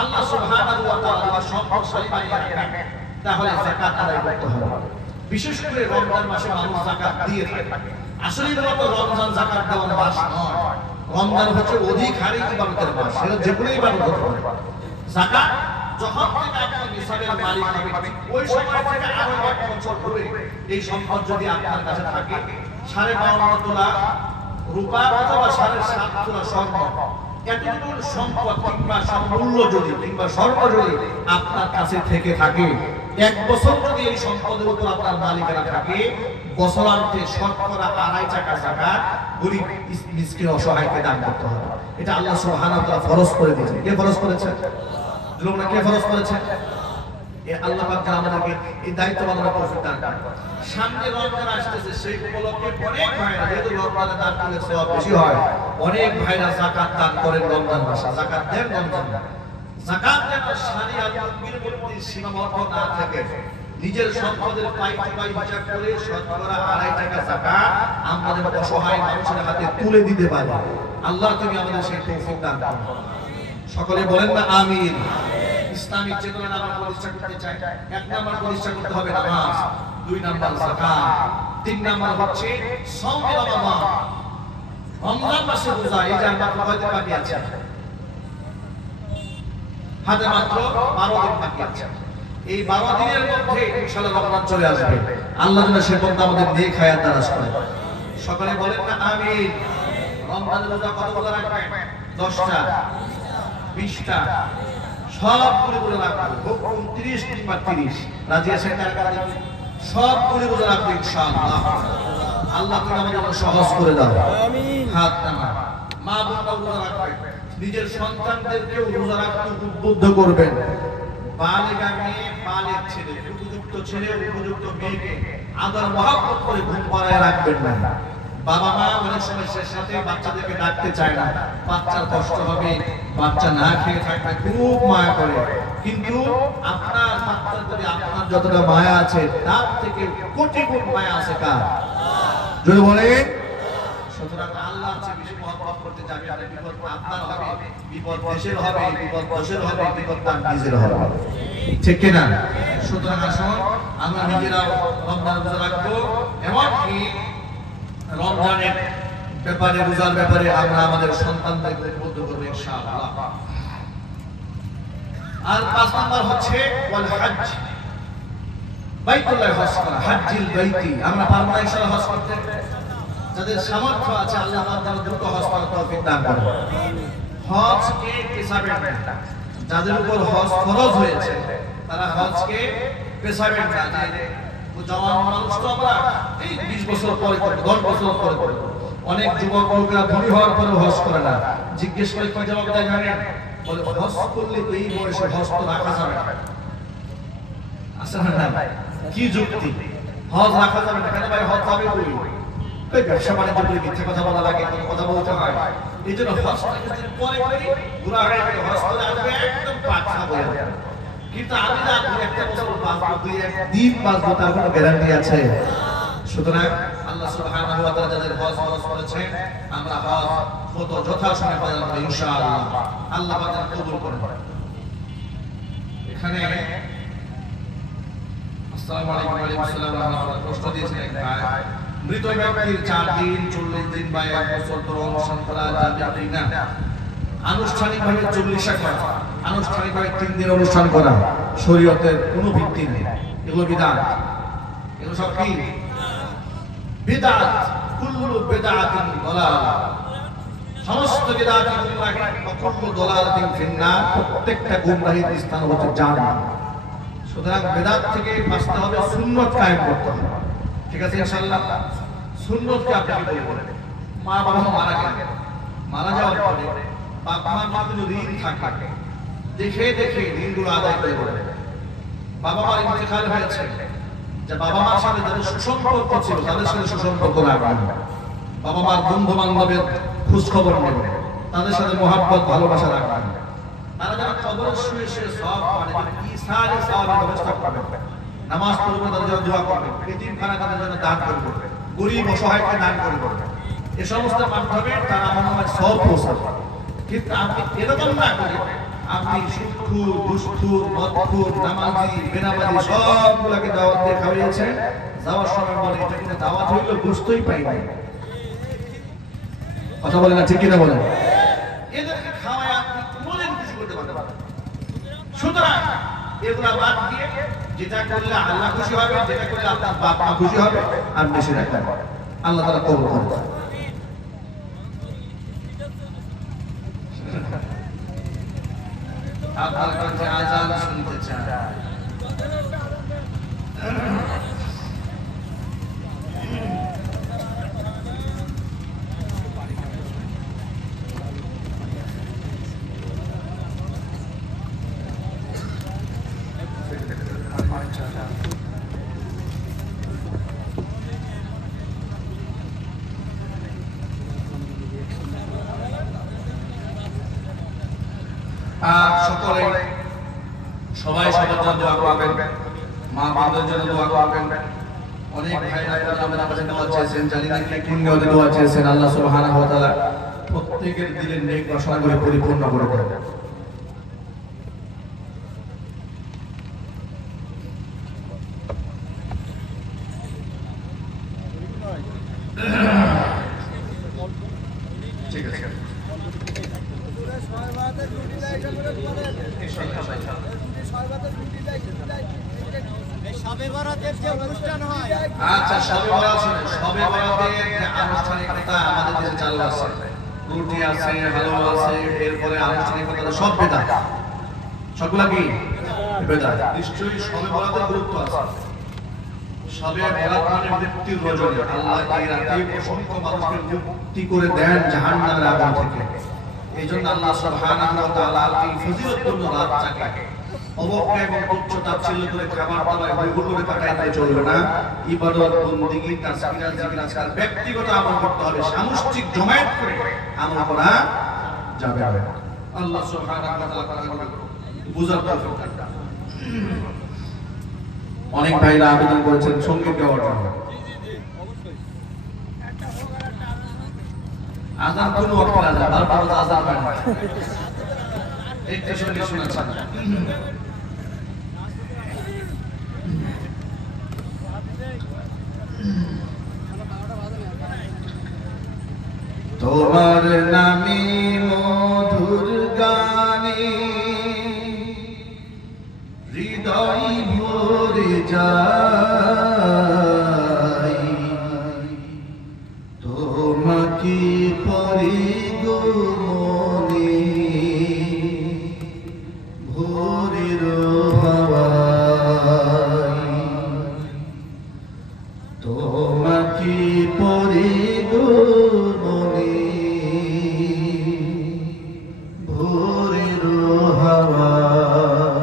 আল্লাহ সুবহানাহু ওয়া তাআলা যদি সম্পদশালী বানিয়ে রাখেন তাহলে যাকাত আদায় করতে হবে। বিশেষ করে রমজান মাসে মানুষ যাকাত দিয়ে থাকে। আসলে মূলত রমজান যাকাত দেওয়ার মাস নয়। রমজান হচ্ছে অধিক হারে ইবাদতের মাস। সেটা যে কোনো ইবাদত হতে পারে। যাকাত যখন থেকে আপনি নিসাবের মালিক হবেন ওই সময় থেকে আরো 1 বছর ধরে এই সম্পদ যদি আপনার কাছে থাকে 52.5 তোলা রূপা অথবা 7.5 তোলা স্বর্ণ, এতটুকু সম্পদ কিংবা মূল্য যদি কিংবা স্বর্ণ যদি আপনার কাছে থেকে থাকে, 1 বছর যদি এই সম্পদের উপর আপনার মালিকানা থাকে, বছরান্তে শতকরা 2.5 টাকা যাকাত গরীব মিসকিন অসহায়কে দান করতে হবে। এটা আল্লাহ সুবহানাহু ওয়া তাআলা ফরজ করে দিয়েছেন। কে ফরজ করেছেন? লোকরা কে ফরজ করেছেন? আল্লাহ পাক আমাদেরকে এই দায়িত্ব পালনের তৌফিক দান করুন। সামনে রমজান আসতেছে, সেই উপলক্ষে অনেক ভাইরা, যেহেতু রমজানে দান করলে সওয়াব বেশি হয়, অনেক ভাইরা যাকাত দান করেন রমজান মাসে। যাকাত দেন রমজান। যাকাত যেন শরিয়াত হুকুমের মধ্যে সীমাবদ্ধ না থাকে, নিজের সম্পদের পাই হিসাব করে শতকরা 2.5 টাকা যাকাত আমাদের অসহায় মানুষের হাতে তুলে দিতে পারি। আল্লাহ তুমি আমাদের সেই তৌফিক দান করুন। সকলে বলেন না আমিন। ইসলামিক চেতনা আমরা প্রতিষ্ঠা করতে চাই। 1 নাম্বার প্রতিষ্ঠা করতে হবে নামাজ, 2 নাম্বার যাকাত, 3 নাম্বার হচ্ছে সাওম রমাদান। রমজান মাসে রোজা, এই যে আমরা কয়দিন বাকি আছে? হাতে মাত্র 12 দিন বাকি আছে। এই 12 দিনের মধ্যে ইনশাআল্লাহ রমজান চলে আসবে। আল্লাহ যেন সে পর্যন্ত আমাদের নেক হায়াত দারাজ করে। সকলে বলেন না আমিন। রমজানের রোজা কতগুলো রাখবেন? 10টা, 20টা, সব করে করে রাখবো। 29 কিংবা 30 রাজি আছেন? সব করে করে রাখবো ইনশাআল্লাহ। আল্লাহ তুমি আমাদের জন্য সহজ করে দাও। আমিন। হাত নামা। মা বোনরা রোজা রাখবে, নিজের সন্তানদেরকে রোজা রাখতে উদ্বুদ্ধ করবেন। বালিগা মেয়ে, বালিগ ছেলে, উপযুক্ত ছেলে, উপযুক্ত মেয়েকে আদর মহব্বত করে ঘুম পাড়ায় রাখবেন না। বাবা মা অনেক সময় শেষ রাতে বাচ্চাদেরকে ডাকতে চায় না, বাচ্চার কষ্ট হবে, বাচ্চা না খেয়ে থাকবে, খুব মায়া করে। কিন্তু আপনার বাচ্চার প্রতি আপনার যতটা মায়া আছে তার থেকে কোটি গুণ মায়া আছে কার? যদি বলে সুতরাং আল্লাহ আছে বেশি মহব্বত করতে যাবে, আর বিপদ আপনার হবে, বিপদ দেশের হবে, বিপদ দেশের হবে, বিপদ তার নিজের হবে। ঠিক কি না? সুতরাং আসুন আমরা নিজেরাও রমজান রোজা রাখবো, এমনকি রমজানের ব্যাপারে, রোজার ব্যাপারে আমরা আমাদের সন্তানদেরকে উদ্বুদ্ধ করব ইনশাআল্লাহ। আর 5 নাম্বার হচ্ছে ওয়াল হজ, বাইতুল্লাহ হজ করা, হজ্জিল বাইতি। আমরা পারবো না ইনশাআল্লাহ হজ করতে? যাদের সামর্থ্য আছে আল্লাহ তাআলা দ্রুত হজ করার তৌফিক দান করুন। হজকে পেশাবেন না, যাদের উপর হজ ফরজ হয়েছে তারা হজকে পেশাবেন না। জওয়ান মানুষ তো আমরা এই 20 বছর পরে করব, 10 বছর পরে করব। অনেক যুবক লোকেরা ধনী হওয়ার পরে হজ করে না। জিজ্ঞেস করে কি জবাব দেয় জানেন? বলে হজ করলে এই বয়সে হজ তো রাখা যাবে না। আসলে না, কি যুক্তি? হজ রাখা যাবে না কেন ভাই? হজ যাবে কই? ওই ব্যবসা বাণিজ্য করে মিথ্যা কথা বলা লাগে, কোনো কথা বলতে হয়। এই জন্য হজটা যদি পরে করি ঘুরা হয়ে গেলে হজ করে আসবে একদম পাঁচা বলে যাবে। কিন্তু আমি না একটা বছর বাঁচবো, 2-1 দিন বাঁচবো, তার কোনো গ্যারান্টি আছে? সুতরাং আল্লাহ সুবহানাহু ওয়া তাআলা যাদের হজ ফরজ করেছেন, আমরা হজ কত যথাসময়ে পালন করব ইনশাআল্লাহ। আল্লাহ পাক কবুল করুন। এখানে আসসালামু আলাইকুম ওয়া আলাইকুম আসসালাম, আমরা প্রশ্ন দিয়েছেন এক ভাই, মৃত ব্যক্তির 4 দিন 40 দিন বা 1 বছর ধরে অনুষ্ঠান করা যাবে না? আনুষ্ঠানিকভাবে 40 করা, আনুষ্ঠানিকভাবে 3 দিন অনুষ্ঠান করা শরীয়তের কোনো ভিত্তি নেই। এগুলো বিদআত, এগুলো সব কি বিদআত। কুল্লু বিদআতিন দালালাহ, সমস্ত বিদআত গুমরাহি, কুল্লু দালালাতিন ফিন্নার, প্রত্যেকটা গুমরাহির স্থান হচ্ছে জাহান্নাম। সুতরাং বিদআত থেকে বাঁচতে হবে, সুন্নাত কায়েম করতে হবে। ঠিক আছে ইনশাআল্লাহ? সুন্নাতকে আপনি বলবেন। মা বাবা মারা গেলেন, মারা যাওয়ার পরে বাবা মার যদি ঋণ থাকে দেখে দেখে ঋণগুলো আদায় করে দেবেন। বাবা মার ইন্তেকাল হয়েছে, যে বাবা মার সাথে যাদের সুসম্পর্ক ছিল তাদের সাথে সুসম্পর্ক রাখবেন। বাবা মার বন্ধু বান্ধবের খোঁজ খবর নেবেন, তাদের সাথে মহব্বত ভালোবাসা রাখবেন। তারা যারা কবরে শুয়ে শুয়ে সওয়াব পায়, ইসারে সওয়াবের ব্যবস্থা করবেন। নামাজ পড়বে, তাদের জন্য দোয়া করবেন। এতিমখানা তাদের জন্য দান করবেন, গরিব অসহায়কে দান করবেন। এই সমস্ত মাধ্যমে তারা আমার সওয়াব পৌঁছাবে। কিন্তু আপনি এরকম না করে আপনি সুদখোর, ঘুষখোর, মদখোর, নামাজি, বেনামাজি সবগুলাকে দাওয়াত দিয়ে খাওয়াইয়েছেন। যাওয়ার সময় বলে এটা কিন্তু দাওয়াত হইল, বুঝতেই পাই নাই। কথা বলে না, ঠিক কিনা বলেন? এদেরকে খাওয়ায় আপনি কোনোদিন কিছু করতে পারবেন না। সুতরাং এগুলা বাদ দিয়ে যেটা করলে আল্লাহ খুশি হবে, যেটা করলে আপনার বাপ মা খুশি হবে, আর বেশি রাখবেন, আল্লাহ তাআলা কবুল করবেন। আপনার কাছে আযান শুনতে চান। সকলে সবাই সবার জন্য দোয়া করবেন, মা বোনদের জন্য দোয়া করবেন। অনেক ভাইরা আমাদের কাছে দোয়া চেয়েছেন, জানি না কি পুণ্যতে দোয়া চেয়েছেন। আল্লাহ সুবহানাহু ওয়া তাআলা প্রত্যেকের দিলের নেক বাসনাগুলো পরিপূর্ণ করে দেন। ঠিক আছে, আচ্ছা শবে বরাত শুনেন। শবে বরাতের যে আনুষ্ঠানিকতা আমাদের দেশে চালু আছে, রুটি আছে, হালুয়া আছে, এরপরে আনুষ্ঠানিকতা সব বেদাত। সবগুলা কি বেদাত? নিশ্চয়ই শবে বরাতের গুরুত্ব আছে। শবে বরাত মানে মুক্তির রজনী। আল্লাহ এই রাতে অসংখ্য মানুষকে মুক্তি করে দেন জাহান্নামের আগুন থেকে। এইজন্য আল্লাহ সুবহানাহু ওয়া তাআলা এই ফজিলতপূর্ণ রাতটাকে অবজ্ঞা এবং তুচ্ছ তাচ্ছিল্য করে খাবার দাবার এগুলো করে কাটাইতে চলবে না। ইবাদত, বন্দেগী, তাসবিহ, জিকির, আজকার ব্যক্তিগত আমল করতে হবে, সামষ্টিক জমায়েত করে আমল করা যাবে না। আল্লাহ সুবহানাহু ওয়া তাআলা বুঝার তৌফিক দান করুন। অনেক ভাইরা আবেদন করেছেন সঙ্গীত গাওয়ার জন্য। আযান কোন ওয়াক্তে আযান, বারবার আযান হয় না, একটু সঙ্গীত শোনাচ্ছেন। তোমার নামে মধুর গানে হৃদয় ভরে যায়, তোমাকে পরে গো মনে ভোরের হাওয়ায়, তোমাকে পরে গো মনে ভোরের হাওয়ায়,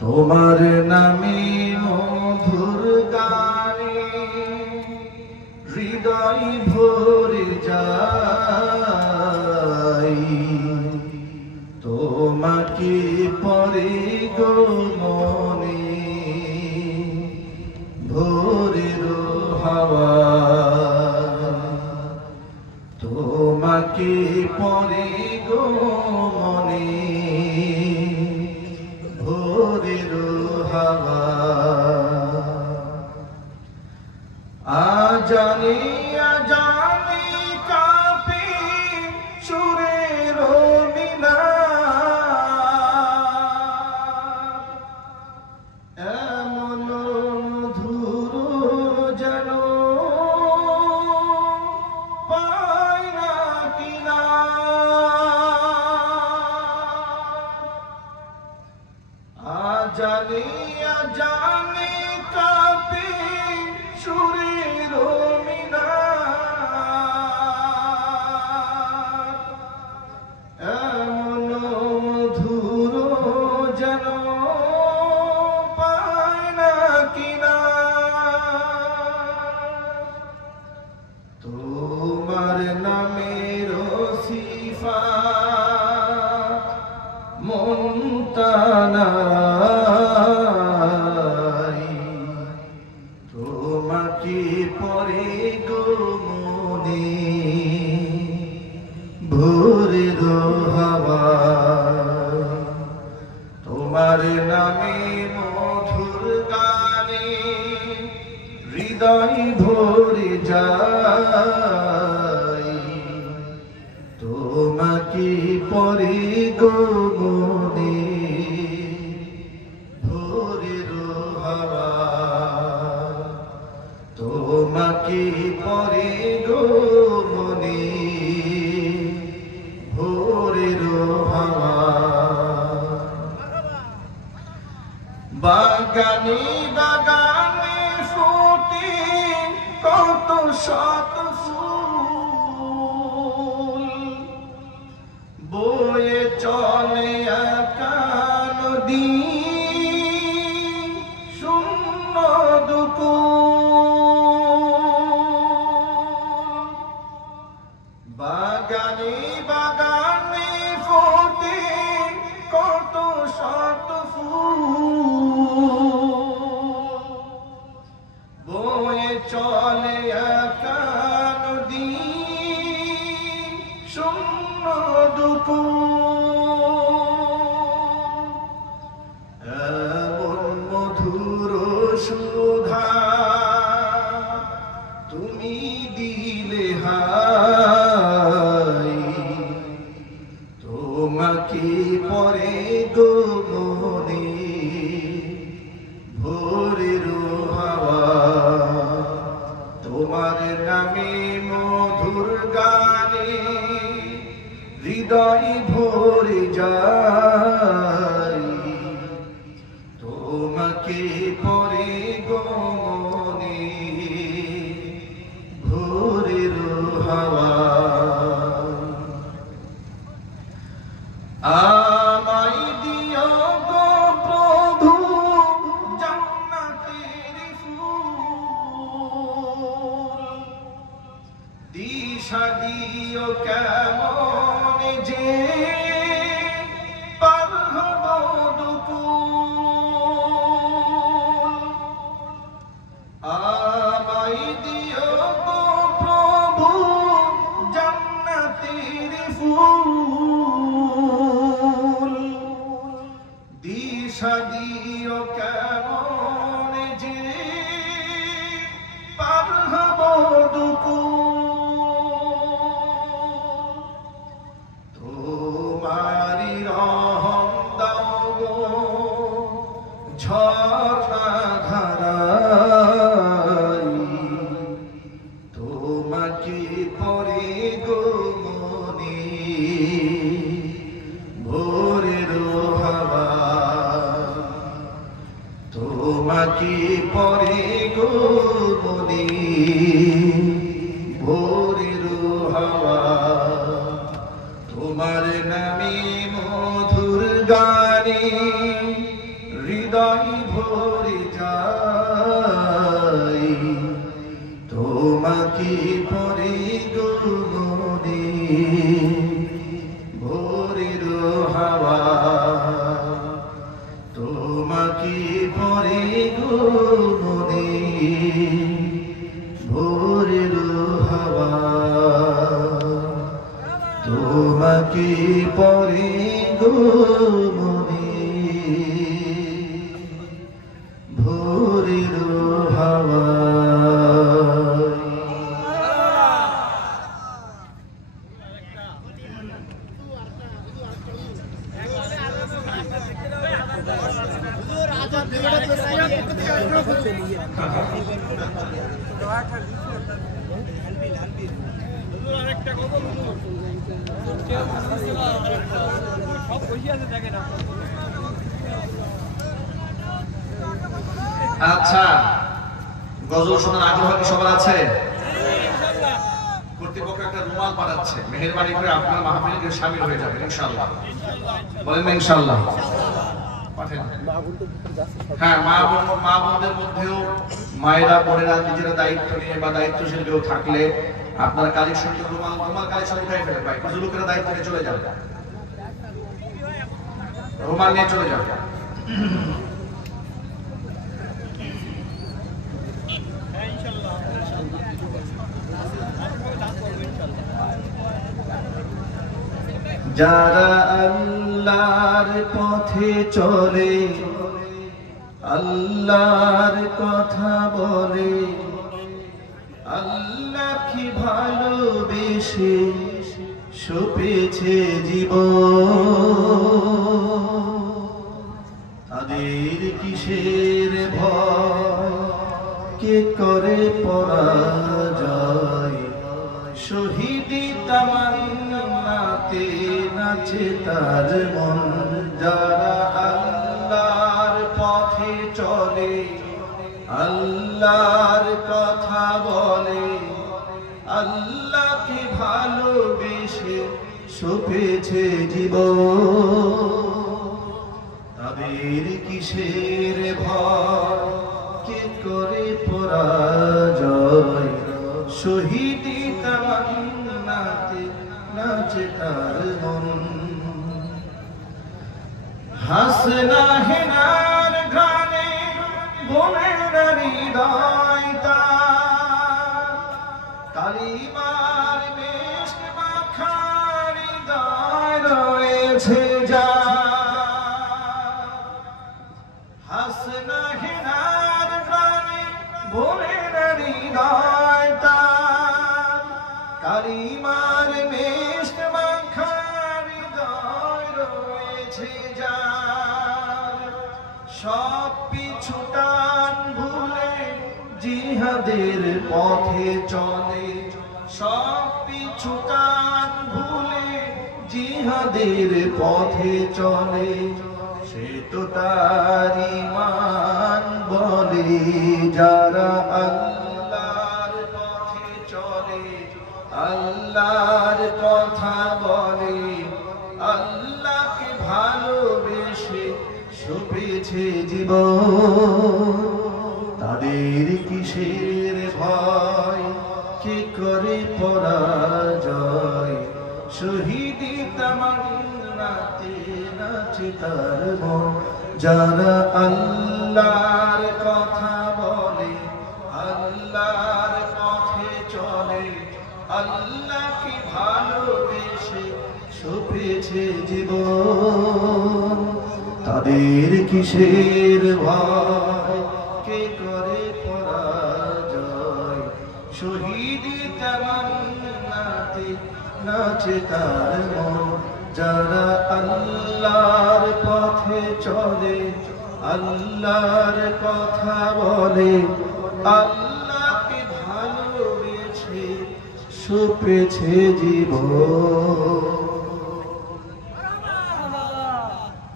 তোমার নামে মধুর গানে হৃদয় ভরে যায়, তোমাকে পরে গো মনে ভোরের হাওয়ায়, তোমাকে পরে গো মনে ভোরের হাওয়ায়। আজানে আজানে কাঁপে সুরের মিনার, এমন মধুর যেন পায় না কিনার। আজানে আজানে কাঁপে সুরের মিনার, এমন মধুর যেন পায় না কিনার। তোমার নামের সিফাত মুনতানাই, তোমাকে পরে গো মনে ভোরের হাওয়ায়, তোমার নামে মধুর গানে হৃদয় ভরে যায়, তোমাকে পরে গো মনে ভোরের হাওয়া, তোমাকে পরে গো মনে ভোরের হাওয়া। বাগানে বাগানে ফোটে কত শত ফুল, বয়ে চলে একা নদী শূন্য দুকুল। বাগানে বাগানে ফোটে কত শত ফুল, বয়ে চলে একা নদী শূন্য দুকুল। এমন মধুর সুধা তুমি দিলে হায়, তোমাকে পরে গো মনে ভোরের হাওয়া, তোমার নামে মধুর গানে হৃদয় ভরে যায়, তোমাকে পরে গো মনে ভোরের হাওয়া। আমায় দিও গো প্রভু জান্নাতের ফুল, দিশা দিও কেমন যে পার হব দুকুল। আমায় দিও গো প্রভু জান্নাতের ফুল, দিশা দিও কেমন যে পার হব দুকুল। তোমারি রহম দাও গো ঝর্ণা ধারাই, তোমাকে পরে গো মনে ভোরের হাওয়া, তোমাকে পরে গো মনে ভোরের হাওয়া। তোমার নামে মধুর গানে হৃদয় ভরে যায়, তোমাকে পরে গো মনে ভোরের হাওয়া, তোমাকে পরে গো মনে ভোরের হাওয়া, তোমাকে পরে গো মনে ভোরের হাওয়া। আচ্ছা, গজল শোনার আগ্রহ কি সবার আছে? কর্তৃপক্ষ একটা রুমাল পাঠাচ্ছে, মেহেরবানি করে আপনার মাহফিলে শামিল হয়ে যাবেন ইনশাআল্লাহ। বলেন না ইনশাআল্লাহ? পাঠান। হ্যাঁ, মা বোনদের মধ্যেও মায়েরা বোনেরা নিজেরা দায়িত্ব নিয়ে বা দায়িত্বশীল কেউ থাকলে আপনারা কালেকশন রুমাল কালেকশন উঠাই ফেলেন ভাই, কিছু লোকেরা দায়িত্ব নিয়ে চলে যাবে, রুমাল নিয়ে চলে যাবে। যারা আল্লাহর পথে চলে, আল্লাহর কথা বলে, আল্লাহ কি ভালোবেসে সপেছে জীবন, তাদের কিসের ভয়, কে করে পরাজয়, শহীদি তামান্নাতে নাচে তার মন। যারা আল্লাহর পথে চলে, আল্লাহর কথা বলে, আল্লাহকে ভালোবেসে সপেছে জীবন, তাদের কিসের ভয়, কে করে পরাজয়, শহীদি তামান্নাতে নাচে তার মন। হাসনা হেনার গানে বোনের হৃদয় তার, কালিমার বেশ মাখা হৃদয় রয়েছে যার। হাসনা হেনার গানে বোনের হৃদয় তার, কালিমার বেশ মাখা হৃদয় রয়েছে যার। সব পিছুটান ভুলে জিহাদের পথে চলে, সব পিছুটান ভুলে জিহাদের পথে চলে, সে তো তার ঈমান বলে। যারা আল্লাহর পথে চলে, আল্লাহর কথা বলে, আল্লাহকে ভালোবেসে সপেছে জীবন, তাদের কিসের ভয়, কে করে পরাজয়, শহীদি তামান্নাতে নাচে তার মন। যারা আল্লাহর কথা বলে, আল্লাহর পথে চলে, আল্লাহকে ভালোবেসে সপেছে জীবন, তাদের কিসের ভয়, কে করে পরাজয়, শহীদি তামান্নাতে নাচে তার মন। যারা আল্লাহর পথে চলে, আল্লাহর কথা বলে, আল্লাহকে ভালোবেসে সপেছে জীবন।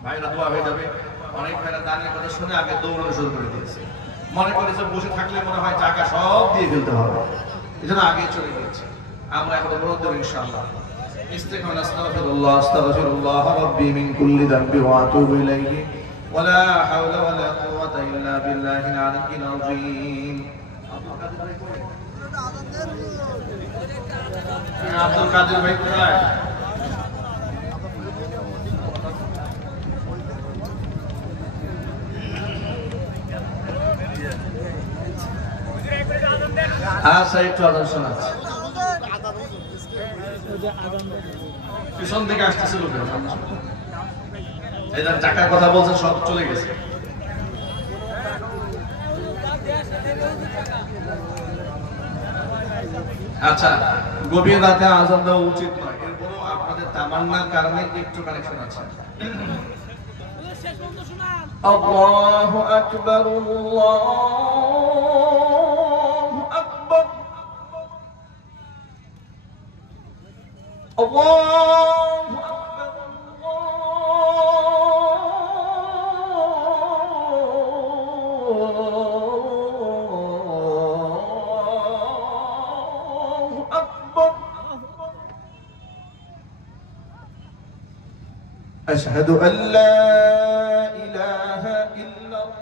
ভাইরা দোয়া হয়ে যাবে। অনেক ভাইরা দানের কথা শুনে আগে দৌড়ানো শুরু করে দিয়েছে, মনে করেছে বসে থাকলে মনে হয় টাকা সব দিয়ে ফেলতে হবে, এজন্য আগে চলে গিয়েছে। আমরা এখন অনুরোধ দেব ইনশাআল্লাহ ইস্তিগফার, আস্তাগফিরুল্লাহ আস্তাগফিরুল্লাহ রাব্বি মিন কুল্লি যামবি ওয়া আতুবু ইলাইহি ওয়া লা হাওলা ওয়া লা কুওয়াতা ইল্লা বিল্লাহিল আলিয়্যিল আযীম। আব্দুল কাদের ভাই কোথায়? আচ্ছা, একটু আদান শোনাচ্ছি। পিছন থেকে আসতেছিল, এদের টাকার কথা বলছেন, সব চলে গেছে। আচ্ছা, গভীর রাতে আজান দেওয়া উচিত নয়, এরপরও আপনাদের তামান্নার কারণে একটু কানেকশন আছে। আল্লাহু আকবার, আল্লাহু আকবার, আল্লাহু আকবার, আল্লাহু আকবার। আশহাদু আল্লা ইলাহা ইল্লাল্লাহ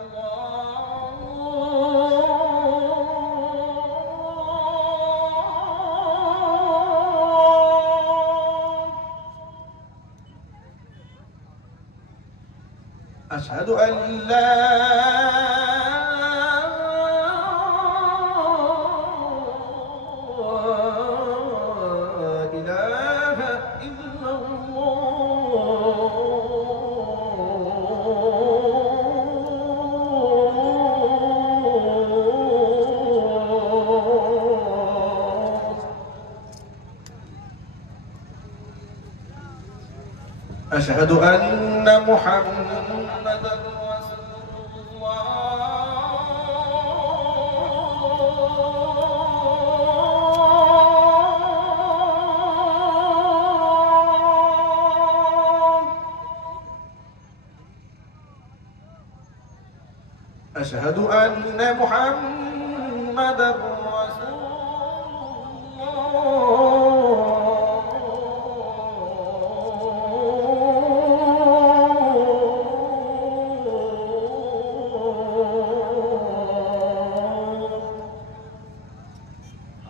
আশহাদু আল্লা ইলাহা ইল্লাল্লাহ আশহাদু আন্না মুহাম্মাদার রাসূলুল্লাহ। أشهد أن محمدا رسول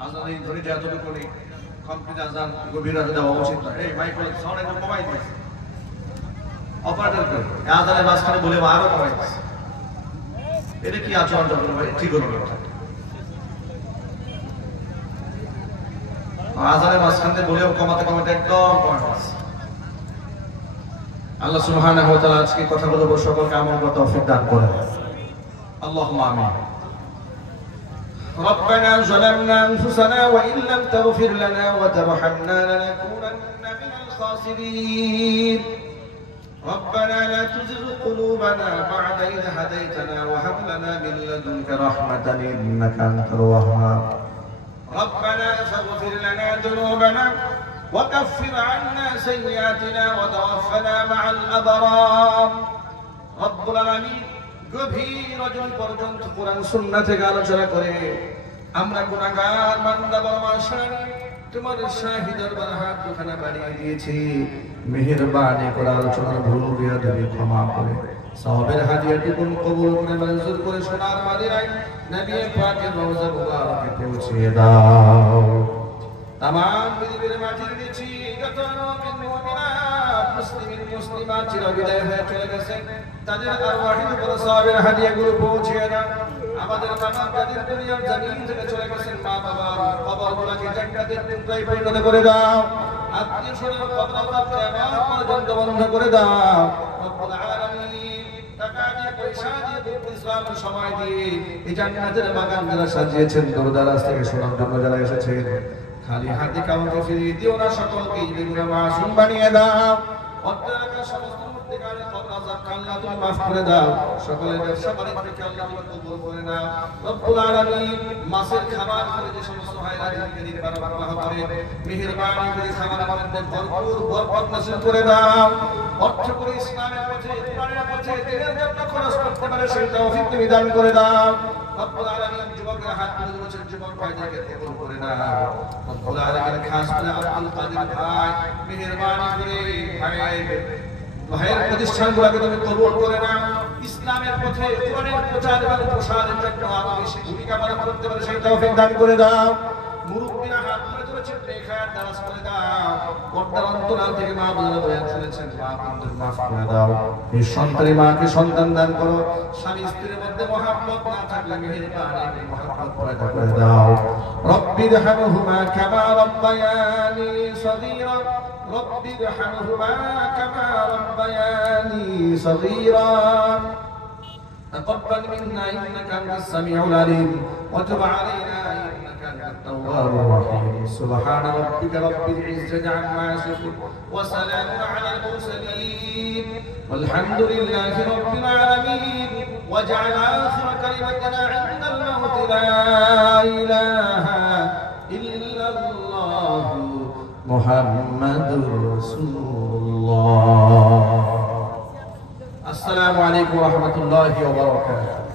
আজান ধরে যতটুকু করি কমপ্লিট আজান গভীর রাতে দেওয়া উচিত না। এই মাইক সাউন্ড একটু কমাই দিয়েছে অপারেটর করে আজানের মাঝখানে বলে আরো কমাই দিয়েছে। এটা কি আচরণ ভাই ঠিক হলো না। আজানের মাঝখানে বলেও কমাতে কমাতে একদম আল্লাহ সুবহানাহু ওয়া তাআলা আজকে কথা বলবো সকলকে আমল করতে তৌফিক দান করেন। আল্লাহুম্মা আমিন। ربنا ظلمنا أنفسنا وإن لم تغفر لنا وترحمنا لنكونن من الخاسرين ربنا لا تزغ قلوبنا بعد إذ هديتنا وهب لنا من لدنك رحمة إنك أنت الوهاب ربنا فاغفر لنا ذنوبنا وكفر عنا سيئاتنا وتوفنا مع الأبرار رب العالمين গভীর রজন পর্যন্ত কোরআন সুন্নাহ থেকে আলোচনা করে আমরা গুনাহগার বান্দা বরমাশান তোমার শাহী দরবারে হাত দুখানা বাড়িয়ে দিয়েছি। মেহেরবানি করে আলোচনার ভুল ভুলিয়া তুমি ক্ষমা করে সওয়াবের হাদিয়াটুকু কবুল করে মঞ্জুর করে সোনার মদিনায় নবী পাকের রওজা মুবারকে পৌঁছিয়ে দাও। तमाम পৃথিবীর মাটির নিচে যত মুমিন মুমিনাত মুসলিম মুসলিমাত চিরবিদায় হয়ে চলে গেছে তাদের আরওয়াহির উপর সওয়াবের হাদিয়াগুলো পৌঁছিয়ে দাও। আমাদের বাবা দাদির দুনিয়ার জমিন থেকে চলে গেছেন মা বাবার কবরগুলোকে জান্নাতের টুকরায় পরিণত করে দাও। আত্মীয় স্বজনের কবরগুলো কিয়ামত পর্যন্ত বন্ধ করে দাও। রব্বুল আলামিন টাকা দিয়ে পয়সা দিয়ে ইসলাম সময় দিয়ে এই জান্নাতের বাগান যারা সাজিয়েছেন দরদারাজ থেকে সোনার জন্য যারা এসেছেন খালি হাতে কাউকে ফিরিয়ে দিও না। সকলকে ঈদের মাসুম বানিয়ে দাও। অত্যাচার সমস্ত মুর্তিকারে কবরাজাত আল্লাহ তুমি মাফ করে দাও। সকলের ব্যবসা বাণিজ্যকে আল্লাহ তুমি কবুল করে নাও। রব্বুল আলামিন মাসের খাবার করে যে সমস্ত ভাইরা দিনকে দিন বারবার করে মেহেরবানি করে খাবারের মধ্যে ভরপুর বরকত নসিব করে দাও। অর্থ করে ইসলামের পথে কোরআনের পথে দিনের জন্য খরচ করতে পারে সেই তৌফিক তুমি দান করে দাও। রব্বুল আলামিন যুবকরা হাত তুলে ধরেছেন যুবক ভাইদেরকে কবুল করে নাও। রব্বুল আলামিন খাস করে আব্দুল কাদের ভাই মেহেরবানি করে ভাইয়ের প্রতিষ্ঠানগুলোকে তুমি কবুল করে নাও। ইসলামের পথে কোরআনের প্রচার এবং প্রসারের জন্য আরো বেশি ভূমিকা পালন করতে পারে সেই তৌফিক দান করে দাও। মুরব্বিরা হাত তুলে ধরেছেন নেখায়াত দারাজ করে দাও। পর্দার অন্তরাল থেকে মা বোনেরা বয়ান শুনেছেন মা বোনদের মাফ করে দাও। এই সন্তানের মাকে সন্তান দান করো। স্বামী স্ত্রীর মধ্যে মহব্বত না থাকলে মেহেরবানি মহব্বত পয়দা করে দাও। রব্বিরহামহুমা কামা রাব্বায়ানি সগীরা রব্বিরহামহুমা কামা রাব্বায়ানি সগীরা تقبل منا إنك أنت السميع العليم وتب علينا إنك أنت التواب الرحيم سبحان ربك رب العزة عما يصفون وسلام على المرسلين والحمد لله رب العالمين واجعل آخر كلمتنا عند الموت لا إله إلا الله محمد رسول الله السلام عليكم ورحمة الله وبركاته